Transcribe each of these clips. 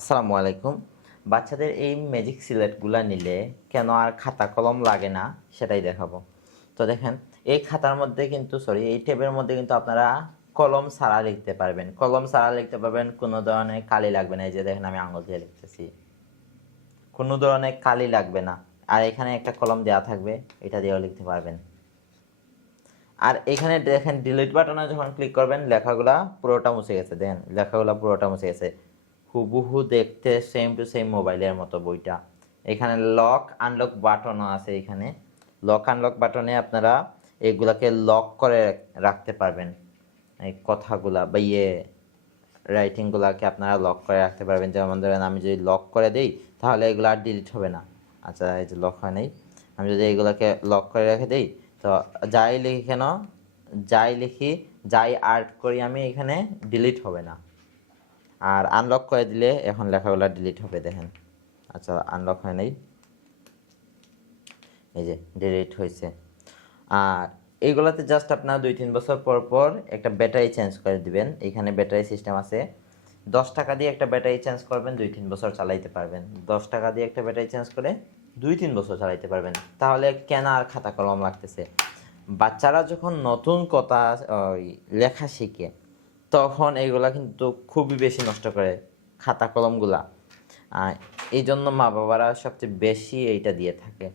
আসসালামু আলাইকুম। বাচ্চাদের এই ম্যাজিক সিলেটগুলা নিলে কেন আর খাতা কলম লাগে না সেটাই দেখাবো। তো দেখেন, এই খাতার মধ্যে কিন্তু এই ট্যাবের মধ্যে কিন্তু আপনারা কলম ছাড়া লিখতে পারবেন। কলম ছাড়া লিখতে পারবেন, কোনো ধরনের কালি লাগবে না। এই যে দেখেন, আমি আঙুল দিয়ে লিখতেছি, কোনো ধরনের কালি লাগবে না। আর এখানে একটা কলম দেওয়া থাকবে, এটা দিয়েও লিখতে পারবেন। আর এখানে দেখেন, ডিলিট বাটনে যখন ক্লিক করবেন লেখাগুলা পুরোটা মুছে গেছে। দেখেন, লেখাগুলা পুরোটা মুছে গেছে, হুবহু দেখতে সেম টু সেম মোবাইলের মতো বইটা। এখানে লক আনলক বাটনও আছে। এখানে লক আনলক বাটনে আপনারা এগুলাকে লক করে রাখতে পারবেন। এই কথাগুলা বা রাইটিংগুলাকে আপনারা লক করে রাখতে পারবেন। যেমন ধরেন, আমি যদি লক করে দিই তাহলে এগুলো আর ডিলিট হবে না। আচ্ছা, এই যে লক হয় নাই, আমি যদি এগুলোকে লক করে রেখে দিই, তো যাই লিখি কেন, যাই লিখি, যাই আর্ট করি আমি, এখানে ডিলিট হবে না। আর আনলক করে দিলে এখন লেখাগুলো ডিলিট হবে। দেখেন, আচ্ছা আনলক হয় নাই, এই যে ডিলিট হয়েছে। আর এইগুলোতে জাস্ট আপনার 2-3 বছর পর পর একটা ব্যাটারি চেঞ্জ করে দিবেন। এখানে ব্যাটারি সিস্টেম আছে। 10 টাকা দিয়ে একটা ব্যাটারি চেঞ্জ করবেন, 2-3 বছর চালাইতে পারবেন। 10 টাকা দিয়ে একটা ব্যাটারি চেঞ্জ করে 2-3 বছর চালাইতে পারবেন। তাহলে কেন আর খাতা কলম লাগতেছে? বাচ্চারা যখন নতুন কথা লেখা শিখে, তখন এইগুলা কিন্তু খুবই বেশি নষ্ট করে খাতা কলমগুলা। এই জন্য মা বাবারা সবচেয়ে বেশি এইটা দিয়ে থাকে।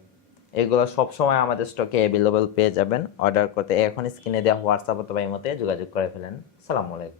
এগুলো সবসময় আমাদের স্টকে অ্যাভেলেবল পেয়ে যাবেন। অর্ডার করতে এখন স্ক্রিনে দেওয়া হোয়াটসঅ্যাপ অথবা ইমোতে যোগাযোগ করে ফেলেন। আসসালামু আলাইকুম।